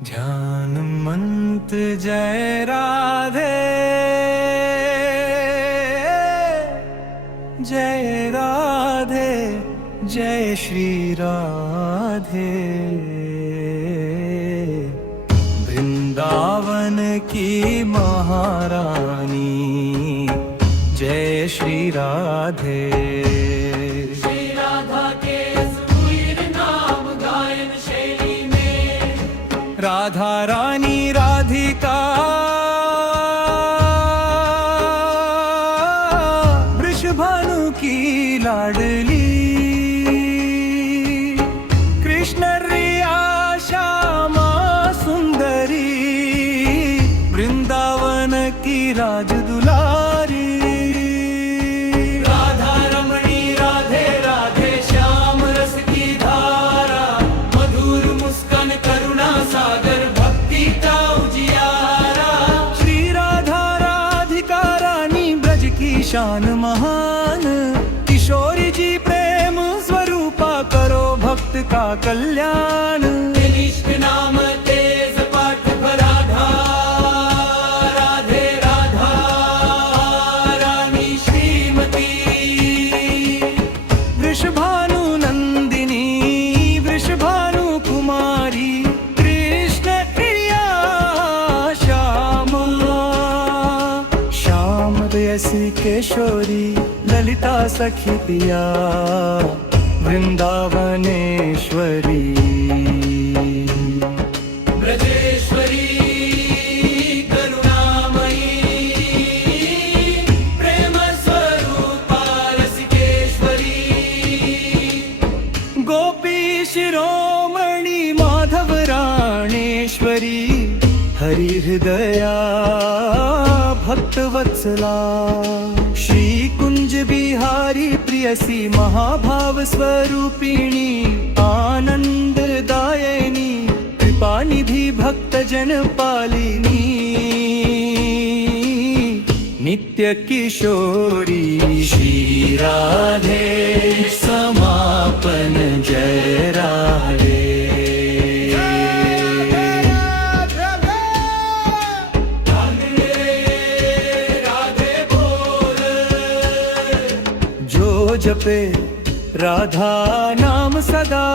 ध्यान मंत्र जय राधे, जय राधे, जय श्री राधे। वृंदावन की महारानी जय श्री राधे। श्री राधा के सुरीर नाम गायन शैली में राधा रानी राधिका वृषभानु की लाडली, कृष्ण रिया श्यामा सुंदरी, वृंदावन की राजदुलारी। राधा रमणी राधे राधे श्याम रस की धारा, मधुर मुस्कान करुणा सागर भक्ति का उजियारा। श्री राधा राधिका रानी ब्रज की शान महान, किशोरी जी प्रेम स्वरूपा करो भक्त का कल्याण। निष्क नाम तेज पाठ राधा राधे राधा रानी श्रीमती। वृषभानु नंदिनी वृषभानु कुमारी, कृष्ण प्रिया श्यामा, श्याम जयसी केशोरी, ललिता सखी पिया, वृंदावनेश्वरी। ब्रजेश्वरी करुणामयी, प्रेम स्वरूपा रसिकेश्वरी। गोपी शिरोमणि माधव राणेश्वरी, हरि हृदया भक्तवत्सला, श्री कुंज बिहारी प्रियसी महाभाव स्वरूपिणी, आनंददायिनी कृपानिधि भक्त जन पालिनी, नित्य किशोरी श्री राधे समापन जय राधे। राधे बोल जो जपे राधा नाम सदा,